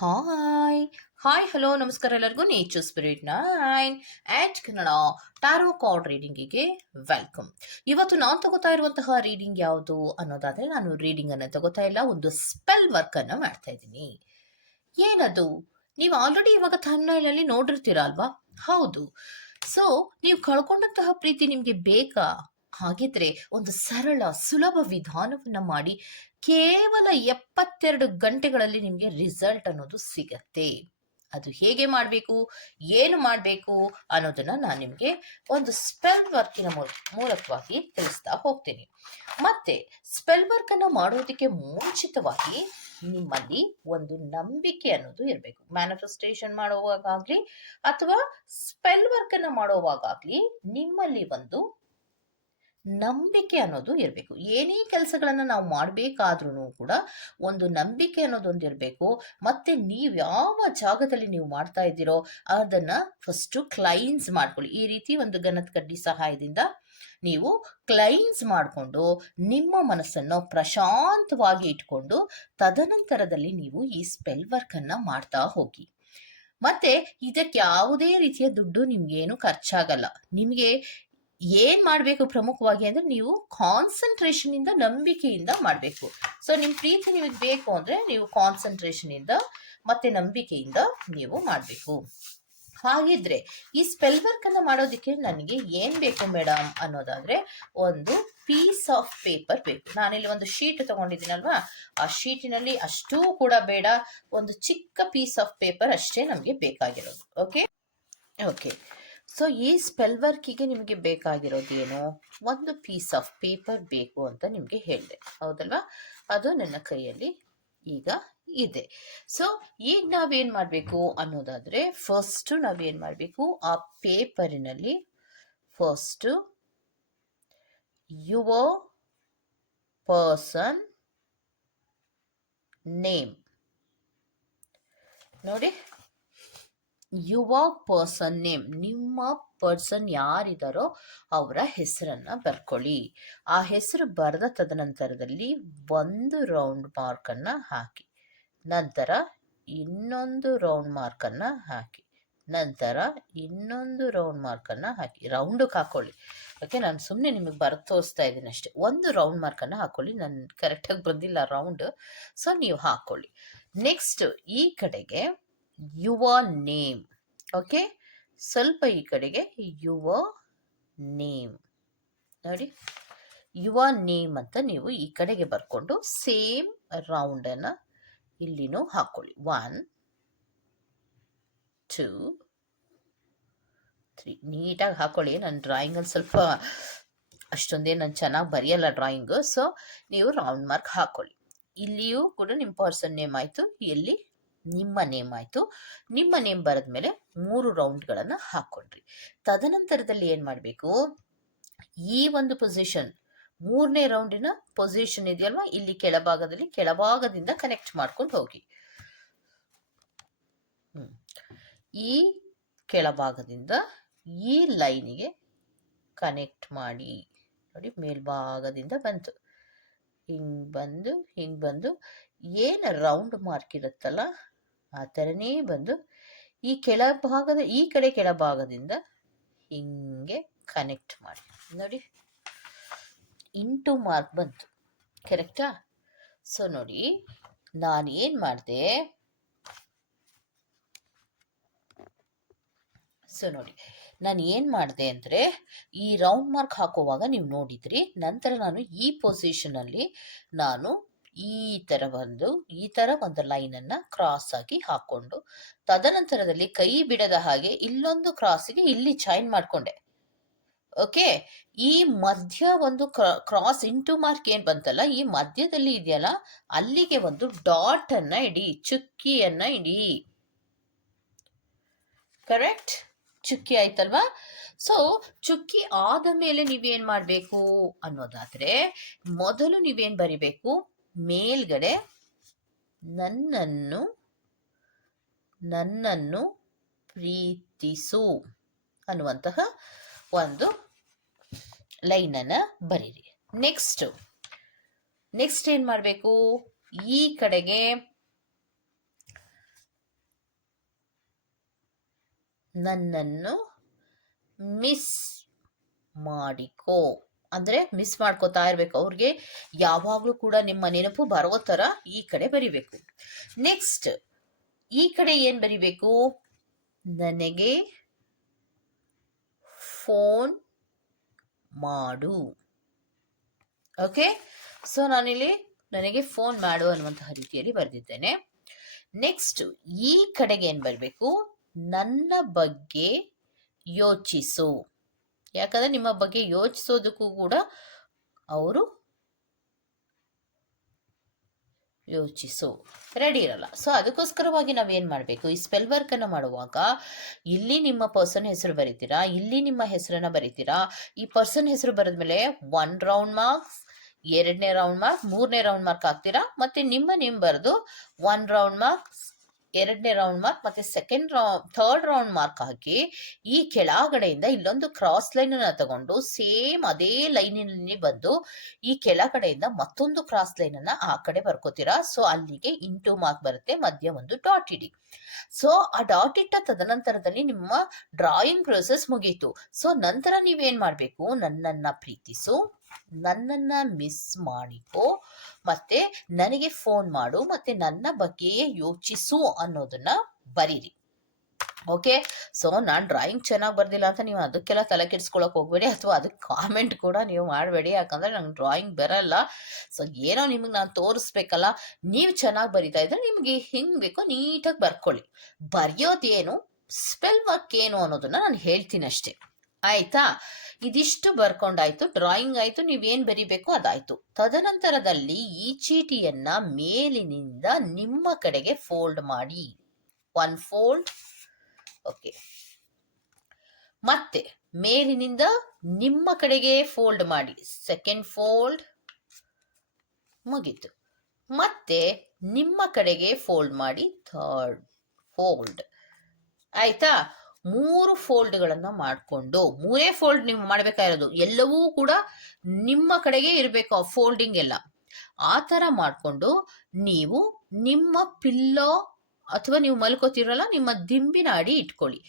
Hi hi hello ನಮಸ್ಕಾರ ಎಲ್ಲರಿಗೂ. Nature spirit nine and Kannada tarot card ರೀಡಿಂಗಿಗೆ welcome ಇವತ್ತು ನಾನು ತಗೋತಾ ಇರುವಂತಹ ರೀಡಿಂಗ್ ಯಾವುದು ಅನ್ನೋದಾದ್ರೆ ನಾನು ರೀಡಿಂಗ್ ಅನ್ನು ತಗೋತಾ ಇಲ್ಲ, ಒಂದು ಸ್ಪೆಲ್ ವರ್ಕ್ ಅನ್ನ ಮಾಡ್ತಾ ಇದ್ದೀನಿ. ಏನದು? ನೀವು ಆಲ್ರೆಡಿ ಇವಾಗ ಥನ್ನೈಲಲ್ಲಿ ನೋಡಿರ್ತೀರ ಅಲ್ವಾ? ಹೌದು. ಸೊ ನೀವು ಕಳ್ಕೊಂಡಂತಹ ಪ್ರೀತಿ ನಿಮಗೆ ಬೇಕಾ? ಹಾಗಿದ್ರೆ ಒಂದು ಸರಳ ಸುಲಭ ವಿಧಾನವನ್ನ ಮಾಡಿ ಕೇವಲ ಎಪ್ಪತ್ತೆರಡು ಗಂಟೆಗಳಲ್ಲಿ ನಿಮಗೆ ರಿಸಲ್ಟ್ ಅನ್ನೋದು ಸಿಗತ್ತೆ. ಅದು ಹೇಗೆ ಮಾಡಬೇಕು, ಏನು ಮಾಡಬೇಕು ಅನ್ನೋದನ್ನ ನಾನು ನಿಮಗೆ ಒಂದು ಸ್ಪೆಲ್ ವರ್ಕಿನ ಮೂಲಕವಾಗಿ ತಿಳಿಸ್ತಾ ಹೋಗ್ತೀನಿ. ಮತ್ತೆ ಸ್ಪೆಲ್ ವರ್ಕ್ ಅನ್ನ ಮಾಡೋದಕ್ಕೆ ಮುಂಚಿತವಾಗಿ ನಿಮ್ಮಲ್ಲಿ ಒಂದು ನಂಬಿಕೆ ಅನ್ನೋದು ಇರಬೇಕು. ಮ್ಯಾನಿಫೆಸ್ಟೇಷನ್ ಮಾಡುವಾಗಲಿ ಅಥವಾ ಸ್ಪೆಲ್ ವರ್ಕ್ ಅನ್ನ ಮಾಡುವಾಗಲಿ ನಿಮ್ಮಲ್ಲಿ ಒಂದು ನಂಬಿಕೆ ಅನ್ನೋದು ಇರಬೇಕು. ಏನೇ ಕೆಲಸಗಳನ್ನ ನಾವು ಮಾಡಬೇಕಾದ್ರೂ ಕೂಡ ಒಂದು ನಂಬಿಕೆ ಅನ್ನೋದೊಂದು ಇರಬೇಕು. ಮತ್ತೆ ನೀವು ಯಾವ ಜಾಗದಲ್ಲಿ ನೀವು ಮಾಡ್ತಾ ಇದ್ದೀರೋ ಅದನ್ನ ಫಸ್ಟ್ ಕ್ಲೈನ್ಸ್ ಮಾಡ್ಕೊಳ್ಳಿ. ಈ ರೀತಿ ಒಂದು ಗನತ್ ಕಡ್ಡಿ ಸಹಾಯದಿಂದ ನೀವು ಕ್ಲೈನ್ಸ್ ಮಾಡಿಕೊಂಡು ನಿಮ್ಮ ಮನಸ್ಸನ್ನು ಪ್ರಶಾಂತವಾಗಿ ಇಟ್ಕೊಂಡು ತದನಂತರದಲ್ಲಿ ನೀವು ಈ ಸ್ಪೆಲ್ ವರ್ಕ್ ಅನ್ನ ಮಾಡ್ತಾ ಹೋಗಿ. ಮತ್ತೆ ಇದಕ್ಕೆ ಯಾವುದೇ ರೀತಿಯ ದುಡ್ಡು ನಿಮ್ಗೇನು ಖರ್ಚಾಗಲ್ಲ. ನಿಮಗೆ ಏನ್ ಮಾಡಬೇಕು ಪ್ರಮುಖವಾಗಿ ಅಂದ್ರೆ ನೀವು ಕಾನ್ಸಂಟ್ರೇಷನ್ ಇಂದ ನಂಬಿಕೆಯಿಂದ ಮಾಡಬೇಕು. ಸೊ ನಿಮ್ ಪ್ರೀತಿ ನಿಮಗೆ ಬೇಕು ಅಂದ್ರೆ ನೀವು ಕಾನ್ಸಂಟ್ರೇಷನ್ ಇಂದ ಮತ್ತೆ ನಂಬಿಕೆಯಿಂದ ನೀವು ಮಾಡಬೇಕು. ಹಾಗಿದ್ರೆ ಈ ಸ್ಪೆಲ್ ವರ್ಕ್ ಅನ್ನ ಮಾಡೋದಕ್ಕೆ ನನಗೆ ಏನ್ ಬೇಕು ಮೇಡಮ್ ಅನ್ನೋದಾದ್ರೆ ಒಂದು ಪೀಸ್ ಆಫ್ ಪೇಪರ್ ಬೇಕು. ನಾನಿಲ್ಲಿ ಒಂದು ಶೀಟ್ ತಗೊಂಡಿದ್ದೀನಲ್ವಾ? ಆ ಶೀಟಿನಲ್ಲಿ ಅಷ್ಟೂ ಕೂಡ ಬೇಡ, ಒಂದು ಚಿಕ್ಕ ಪೀಸ್ ಆಫ್ ಪೇಪರ್ ಅಷ್ಟೇ ನಮಗೆ ಬೇಕಾಗಿರೋದು. ಓಕೆ ಓಕೆ ಸೊ ಈ ಸ್ಪೆಲ್ ವರ್ಕಿಗೆ ನಿಮಗೆ ಬೇಕಾಗಿರೋದು ಏನು? ಒಂದು ಪೀಸ್ ಆಫ್ ಪೇಪರ್ ಬೇಕು ಅಂತ ನಿಮಗೆ ಹೇಳಿದೆ. ಹೌದಲ್ವಾ? ಅದು ನನ್ನ ಕೈಯಲ್ಲಿ ಈಗ ಇದೆ. ಸೊ ಈಗ ನಾವೇನ್ ಮಾಡಬೇಕು ಅನ್ನೋದಾದ್ರೆ ಫಸ್ಟ್ ನಾವೇನ್ ಮಾಡಬೇಕು? ಆ ಪೇಪರಿನಲ್ಲಿ ಫಸ್ಟ್ ಯುವ ಪರ್ಸನ್ ನೇಮ್ ನೋಡಿ. ಯುವ ಪರ್ಸನ್ ನೇಮ್, ನಿಮ್ಮ ಪರ್ಸನ್ ಯಾರಿದಾರೋ ಅವರ ಹೆಸರನ್ನ ಬರ್ಕೊಳ್ಳಿ. ಆ ಹೆಸರು ಬರೆದ ತದನಂತರದಲ್ಲಿ ಒಂದು ರೌಂಡ್ ಮಾರ್ಕ್ ಅನ್ನ ಹಾಕಿ. ನಂತರ ಇನ್ನೊಂದು ರೌಂಡ್ ಮಾರ್ಕ್ ಅನ್ನ ಹಾಕಿ. ನಂತರ ಇನ್ನೊಂದು ರೌಂಡ್ ಮಾರ್ಕ್ ಅನ್ನ ಹಾಕಿ. ರೌಂಡಕ್ಕೆ ಹಾಕೊಳ್ಳಿ. ಓಕೆ, ನಾನು ಸುಮ್ಮನೆ ನಿಮಗೆ ಬರ ತೋರಿಸ್ತಾ ಇದ್ದೀನಿ ಅಷ್ಟೇ. ಒಂದು ರೌಂಡ್ ಮಾರ್ಕ್ ಅನ್ನ ಹಾಕೊಳ್ಳಿ. ನಾನು ಕರೆಕ್ಟಾಗಿ ಬಂದಿಲ್ಲ ರೌಂಡ್. ಸೊ, ನೀವು ಹಾಕೊಳ್ಳಿ. ನೆಕ್ಸ್ಟ್ ಈ ಕಡೆಗೆ ಯುವ ನೇಮ್ ಓಕೆ ಸ್ವಲ್ಪ ಈ ಕಡೆಗೆ ಯುವ ನೇಮ್ ನೋಡಿ. ಯುವ ನೇಮ್ ಅಂತ ನೀವು ಈ ಕಡೆಗೆ ಬರ್ಕೊಂಡು ಸೇಮ್ ರೌಂಡನ್ನು ಇಲ್ಲಿನೂ ಹಾಕೊಳ್ಳಿ. ಒನ್ ಟೂ ತ್ರೀ ನೀಟಾಗಿ ಹಾಕೊಳ್ಳಿ. ನನ್ನ ಡ್ರಾಯಿಂಗಲ್ಲಿ ಸ್ವಲ್ಪ ಅಷ್ಟೊಂದೇ ನಾನು ಚೆನ್ನಾಗಿ ಬರೆಯಲ್ಲ ಡ್ರಾಯಿಂಗು ಸೊ ನೀವು ರೌಂಡ್ ಮಾರ್ಕ್ ಹಾಕೊಳ್ಳಿ. ಇಲ್ಲಿಯೂ ಕೂಡ ನಿಮ್ಮ ಪರ್ಸನ್ ನೇಮ್ ಆಯಿತು. ಎಲ್ಲಿ? ನಿಮ್ಮ ನೇಮ್ ಆಯಿತು. ನಿಮ್ಮ ನೇಮ್ ಬರೆದ ಮೇಲೆ ಮೂರು ರೌಂಡ್ಗಳನ್ನು ಹಾಕ್ಕೊಂಡ್ರಿ. ತದನಂತರದಲ್ಲಿ ಏನು ಮಾಡಬೇಕು? ಈ ಒಂದು ಪೊಸಿಷನ್, ಮೂರನೇ ರೌಂಡಿನ ಪೊಸಿಷನ್ ಇದೆಯಲ್ವಾ? ಇಲ್ಲಿ ಕೆಳಭಾಗದಲ್ಲಿ, ಕೆಳಭಾಗದಿಂದ ಕನೆಕ್ಟ್ ಮಾಡ್ಕೊಂಡು ಹೋಗಿ. ಈ ಕೆಳಭಾಗದಿಂದ ಈ ಲೈನಿಗೆ ಕನೆಕ್ಟ್ ಮಾಡಿ. ನೋಡಿ, ಮೇಲ್ಭಾಗದಿಂದ ಬಂತು. ಹಿಂಗ್ ಬಂದು ಹಿಂಗ್ ಬಂದು, ಏನು ರೌಂಡ್ ಮಾರ್ಕ್ ಇರುತ್ತಲ್ಲ ಆ ಥರನೇ ಬಂದು ಈ ಕೆಳಭಾಗದ ಈ ಕಡೆ ಕೆಳಭಾಗದಿಂದ ಹಿಂಗೆ ಕನೆಕ್ಟ್ ಮಾಡಿ. ನೋಡಿ, ಇಂಟು ಮಾರ್ಕ್ ಬಂತು ಕರೆಕ್ಟಾ ಸೊ ನೋಡಿ, ನಾನು ಏನು ಮಾಡಿದೆ? ಸೊ ನೋಡಿ, ನಾನು ಏನು ಮಾಡಿದೆ ಅಂದರೆ, ಈ ರೌಂಡ್ ಮಾರ್ಕ್ ಹಾಕುವಾಗ ನೀವು ನೋಡಿದ್ರಿ, ನಂತರ ನಾನು ಈ ಪೊಸಿಷನಲ್ಲಿ ನಾನು ಈ ಥರ ಒಂದು, ಈ ಥರ ಒಂದು ಲೈನನ್ನು ಕ್ರಾಸ್ ಆಗಿ ಹಾಕ್ಕೊಂಡು ತದನಂತರದಲ್ಲಿ ಕೈ ಬಿಡದ ಹಾಗೆ ಇಲ್ಲೊಂದು ಕ್ರಾಸಿಗೆ ಇಲ್ಲಿ ಜಾಯಿನ್ ಮಾಡಿಕೊಂಡೆ. ಓಕೆ ಈ ಮಧ್ಯ ಒಂದು ಕ್ರಾಸ್ ಇಂಟು ಮಾರ್ಕ್ ಏನು ಬಂತಲ್ಲ, ಈ ಮಧ್ಯದಲ್ಲಿ ಇದೆಯಲ್ಲ, ಅಲ್ಲಿಗೆ ಒಂದು ಡಾಟ್ ಅನ್ನ ಇಡಿ, ಚುಕ್ಕಿಯನ್ನ ಇಡಿ. ಕರೆಕ್ಟ್ ಚುಕ್ಕಿ ಆಯ್ತಲ್ವಾ? ಸೊ ಚುಕ್ಕಿ ಆದ ಮೇಲೆ ನೀವೇನ್ ಮಾಡಬೇಕು ಅನ್ನೋದಾದ್ರೆ, ಮೊದಲು ನೀವೇನ್ ಬರಿಬೇಕು? ಮೇಲ್ಗಡೆ ನನ್ನನ್ನು ನನ್ನನ್ನು ಪ್ರೀತಿಸು ಅನ್ನುವಂತಹ ಒಂದು ಲೈನ್ ಲೈನನ್ನು ಬರೀರಿ. ನೆಕ್ಸ್ಟ್ ನೆಕ್ಸ್ಟ್ ಏನು ಮಾಡಬೇಕು? ಈ ಕಡೆಗೆ ನನ್ನನ್ನು ಮಿಸ್ ಮಾಡಿಕೋ. ಅಂದ್ರೆ ಮಿಸ್ ಮಾಡ್ಕೋತಾ ಇರಬೇಕು. ಅವ್ರಿಗೆ ಯಾವಾಗಲೂ ಕೂಡ ನಿಮ್ಮ ನೆನಪು ಬರೋ ಥರ ಈ ಕಡೆ ಬರಿಬೇಕು. ನೆಕ್ಸ್ಟ್ ಈ ಕಡೆ ಏನು ಬರಿಬೇಕು? ನನಗೆ ಫೋನ್ ಮಾಡು. ಓಕೆ ಸೊ ನಾನಿಲ್ಲಿ ನನಗೆ ಫೋನ್ ಮಾಡು ಅನ್ನುವಂತಹ ರೀತಿಯಲ್ಲಿ ಬರೆದಿದ್ದೇನೆ. ನೆಕ್ಸ್ಟ್ ಈ ಕಡೆಗೆ ಏನು ಬರಬೇಕು? ನನ್ನ ಬಗ್ಗೆ ಯೋಚಿಸು. ಯಾಕಂದ್ರೆ ನಿಮ್ಮ ಬಗ್ಗೆ ಯೋಚಿಸೋದಕ್ಕೂ ಕೂಡ ಅವರು ಯೋಚಿಸು ರೆಡಿ ಇರಲ್ಲ. ಸೊ ಅದಕ್ಕೋಸ್ಕರವಾಗಿ ನಾವೇನು ಮಾಡಬೇಕು? ಈ ಸ್ಪೆಲ್ ವರ್ಕ್ ಅನ್ನು ಮಾಡುವಾಗ ಇಲ್ಲಿ ನಿಮ್ಮ ಪರ್ಸನ್ ಹೆಸರು ಬರೀತೀರಾ? ಇಲ್ಲಿ ನಿಮ್ಮ ಹೆಸರನ್ನ ಬರೀತೀರಾ? ಈ ಪರ್ಸನ್ ಹೆಸರು ಬರೆದ್ಮೇಲೆ ಒನ್ ರೌಂಡ್ ಮಾರ್ಕ್ಸ್ ಎರಡನೇ ರೌಂಡ್ ಮಾರ್ಕ್ ಮೂರನೇ ರೌಂಡ್ ಮಾರ್ಕ್ ಹಾಕ್ತೀರಾ? ಮತ್ತೆ ನಿಮ್ಮ ನೇಮ್ ಬರೆದು ಒನ್ ರೌಂಡ್ ಮಾರ್ಕ್ಸ್ ಎರಡನೇ ರೌಂಡ್ ಮಾರ್ಕ್ ಮತ್ತೆ second round third round mark ಹಾಕಿ ಈ ಕೆಳಗಡೆಯಿಂದ ಇಲ್ಲೊಂದು ಕ್ರಾಸ್ ಲೈನ್ ಅನ್ನ ತಗೊಂಡು ಸೇಮ್ ಅದೇ ಲೈನಿನಲ್ಲಿ ಬಂದು ಈ ಕೆಳಗಡೆಯಿಂದ ಮತ್ತೊಂದು ಕ್ರಾಸ್ ಲೈನ್ ಅನ್ನ ಆ ಕಡೆ ಬರ್ಕೋತೀರಾ? ಸೊ ಅಲ್ಲಿಗೆ ಇಂಟು ಮಾರ್ಕ್ ಬರುತ್ತೆ, ಮಧ್ಯ ಒಂದು ಡಾಟ್ ಇಡಿ. ಸೊ ಆ ಡಾಟ್ ಇಟ್ಟ ತದನಂತರದಲ್ಲಿ ನಿಮ್ಮ ಡ್ರಾಯಿಂಗ್ ಪ್ರೊಸೆಸ್ ಮುಗೀತು. ಸೊ ನಂತರ ನೀವೇನ್ ಮಾಡಬೇಕು? ನನ್ನನ್ನ ಪ್ರೀತಿಸು. ನನ್ನನ್ನ ಮಿಸ್ ಮಾಡಿಕೋ, ಮತ್ತೆ ನನಗೆ ಫೋನ್ ಮಾಡು, ಮತ್ತೆ ನನ್ನ ಬಗ್ಗೆಯೇ ಯೋಚಿಸು ಅನ್ನೋದನ್ನ ಬರೀರಿ. ಓಕೆ ಸೊ ನಾನು ಡ್ರಾಯಿಂಗ್ ಚೆನ್ನಾಗಿ ಬರ್ದಿಲ್ಲ ಅಂತ ನೀವು ಅದಕ್ಕೆಲ್ಲ ತಲೆ ಕೆಡಿಸ್ಕೊಳಕ್ ಹೋಗ್ಬೇಡಿ, ಅಥವಾ ಅದಕ್ಕೆ ಕಾಮೆಂಟ್ ಕೂಡ ನೀವು ಮಾಡಬೇಡಿ. ಯಾಕಂದ್ರೆ ನಂಗೆ ಡ್ರಾಯಿಂಗ್ ಬರಲ್ಲ. ಸೊ ಏನೋ ನಿಮಗೆ ನಾನು ತೋರಿಸ್ಬೇಕಲ್ಲ, ನೀವು ಚೆನ್ನಾಗಿ ಬರಿತಾ ಇದ್ರೆ ನಿಮಗೆ ಹೆಂಗೆ ಬೇಕೋ ನೀಟಾಗಿ ಬರ್ಕೊಳ್ಳಿ. ಬರೆಯೋದೇನು ಸ್ಪೆಲ್ ವರ್ಕ್ ಏನು ಅನ್ನೋದನ್ನ ನಾನು ಹೇಳ್ತೀನಿ ಅಷ್ಟೇ ಆಯ್ತಾ? ಇದಿಷ್ಟು ಬರ್ಕೊಂಡಾಯ್ತು ಡ್ರಾಯಿಂಗ್ ಆಯ್ತು, ನೀವೇನ್ ಬರಿಬೇಕು ಅದಾಯ್ತು. ತದನಂತರದಲ್ಲಿ ಈ ಚೀಟಿಯನ್ನ ಮೇಲಿನಿಂದ ನಿಮ್ಮ ಕಡೆಗೆ ಫೋಲ್ಡ್ ಮಾಡಿ. ಒನ್ ಫೋಲ್ಡ್ ಓಕೆ ಮತ್ತೆ ಮೇಲಿನಿಂದ ನಿಮ್ಮ ಕಡೆಗೆ ಫೋಲ್ಡ್ ಮಾಡಿ. ಸೆಕೆಂಡ್ ಫೋಲ್ಡ್ ಮುಗೀತು. ಮತ್ತೆ ನಿಮ್ಮ ಕಡೆಗೆ ಫೋಲ್ಡ್ ಮಾಡಿ. ಥರ್ಡ್ ಫೋಲ್ಡ್ ಆಯ್ತಾ? ಮೂರು ಫೋಲ್ಡ್ಗಳನ್ನು ಮಾಡಿಕೊಂಡು, ಮೂರೇ ಫೋಲ್ಡ್ ನೀವು ಮಾಡಬೇಕಾಗಿರೋದು ಎಲ್ಲವೂ ಕೂಡ ನಿಮ್ಮ ಕಡೆಗೆ ಇರಬೇಕು ಆ ಫೋಲ್ಡಿಂಗ್ ಎಲ್ಲ. ಆ ಥರ ಮಾಡಿಕೊಂಡು ನೀವು ನಿಮ್ಮ ಪಿಲ್ಲೋ ಅಥವಾ ನೀವು ಮಲ್ಕೋತಿರಲ್ಲ, ನಿಮ್ಮ ದಿಂಬಿನ ಅಡಿ ಇಟ್ಕೊಳ್ಳಿ.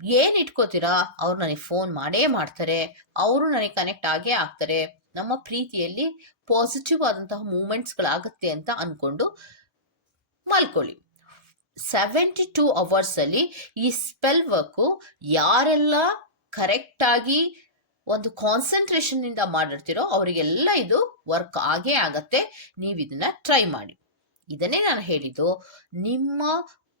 ಏನ್ ಇಟ್ಕೋತೀರಾ? ಅವ್ರು ನನಗೆ ಫೋನ್ ಮಾಡೇ ಮಾಡ್ತಾರೆ, ಅವರು ನನಗೆ ಕನೆಕ್ಟ್ ಆಗೇ ಆಗ್ತಾರೆ. ನಮ್ಮ ಪ್ರೀತಿಯಲ್ಲಿ ಪಾಸಿಟಿವ್ ಆದಂತಹ ಮೂಮೆಂಟ್ಸ್ಗಳಾಗುತ್ತೆ ಅಂತ ಅಂದ್ಕೊಂಡು ಮಲ್ಕೊಳ್ಳಿ. ಸೆವೆಂಟಿ ಟೂ ಅವರ್ಸ್ ಅಲ್ಲಿ ಈ ಸ್ಪೆಲ್ ವರ್ಕು ಯಾರೆಲ್ಲ ಕರೆಕ್ಟ್ ಆಗಿ ಒಂದು ಕಾನ್ಸಂಟ್ರೇಷನ್ ಇಂದ ಮಾಡಿರ್ತೀರೋ ಅವರಿಗೆಲ್ಲ ಇದು ವರ್ಕ್ ಆಗೇ ಆಗತ್ತೆ. ನೀವು ಇದನ್ನ ಟ್ರೈ ಮಾಡಿ. ಇದನ್ನೇ ನಾನು ಹೇಳಿದ್ದು, ನಿಮ್ಮ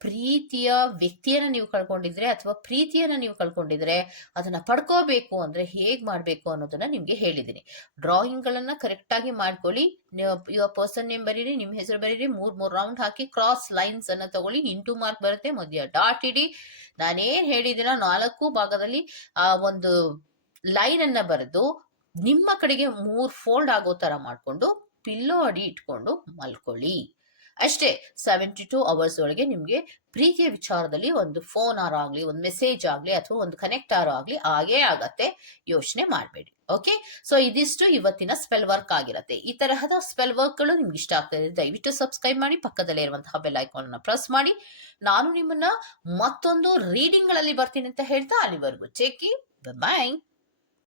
ಪ್ರೀತಿಯ ವ್ಯಕ್ತಿಯನ್ನ ನೀವು ಕಳ್ಕೊಂಡಿದ್ರೆ ಅಥವಾ ಪ್ರೀತಿಯನ್ನ ನೀವು ಕಳ್ಕೊಂಡಿದ್ರೆ ಅದನ್ನ ಪಡ್ಕೋಬೇಕು ಅಂದ್ರೆ ಹೇಗ್ ಮಾಡ್ಬೇಕು ಅನ್ನೋದನ್ನ ನಿಮ್ಗೆ ಹೇಳಿದ್ದೀನಿ. ಡ್ರಾಯಿಂಗ್ ಗಳನ್ನ ಕರೆಕ್ಟ್ ಆಗಿ ಮಾಡ್ಕೊಳ್ಳಿ. ಯುವ ಪರ್ಸನ್ ನೇಮ್ ಬರೀರಿ ನಿಮ್ ಹೆಸರು ಬರೀರಿ, ಮೂರ್ ಮೂರ್ ರೌಂಡ್ ಹಾಕಿ ಕ್ರಾಸ್ ಲೈನ್ಸ್ ಅನ್ನ ತಗೊಳ್ಳಿ. ಇಂಟು ಮಾರ್ಕ್ ಬರುತ್ತೆ, ಮಧ್ಯ ಡಾಟ್ ಇಡಿ. ನಾನೇನ್ ಹೇಳಿದಿನ ನಾಲ್ಕು ಭಾಗದಲ್ಲಿ ಆ ಒಂದು ಲೈನ್ ಅನ್ನ ಬರೆದು ನಿಮ್ಮ ಕಡೆಗೆ ಮೂರ್ ಫೋಲ್ಡ್ ಆಗೋ ತರ ಮಾಡ್ಕೊಂಡು ಪಿಲ್ಲೋ ಅಡಿ ಇಟ್ಕೊಂಡು ಮಲ್ಕೊಳ್ಳಿ. ಅಷ್ಟೇ ಸೆವೆಂಟಿ ಟೂ ಅವರ್ಸ್ ಒಳಗೆ ನಿಮಗೆ ಪ್ರೀತಿಯ ವಿಚಾರದಲ್ಲಿ ಒಂದು ಫೋನ್ ಆರ್ ಆಗಲಿ, ಒಂದು ಮೆಸೇಜ್ ಆಗಲಿ ಅಥವಾ ಒಂದು ಕನೆಕ್ಟ್ ಆರೋ ಆಗಲಿ ಆಗೇ ಆಗತ್ತೆ. ಯೋಚನೆ ಮಾಡಬೇಡಿ ಓಕೆ ಸೊ ಇದಿಷ್ಟು ಇವತ್ತಿನ ಸ್ಪೆಲ್ ವರ್ಕ್ ಆಗಿರುತ್ತೆ. ಈ ತರಹದ ಸ್ಪೆಲ್ ವರ್ಕ್ಗಳು ನಿಮ್ಗೆ ಇಷ್ಟ ಆಗ್ತದೆ ದಯವಿಟ್ಟು ಸಬ್ಸ್ಕ್ರೈಬ್ ಮಾಡಿ, ಪಕ್ಕದಲ್ಲೇ ಇರುವಂತಹ ಬೆಲ್ ಐಕಾನ್ ಅನ್ನು ಪ್ರೆಸ್ ಮಾಡಿ. ನಾನು ನಿಮ್ಮನ್ನ ಮತ್ತೊಂದು ರೀಡಿಂಗ್ಗಳಲ್ಲಿ ಬರ್ತೀನಿ ಅಂತ ಹೇಳ್ತಾ ಅಲ್ಲಿವರೆಗೂ. ಚೆಕಿ ಬಾಯ್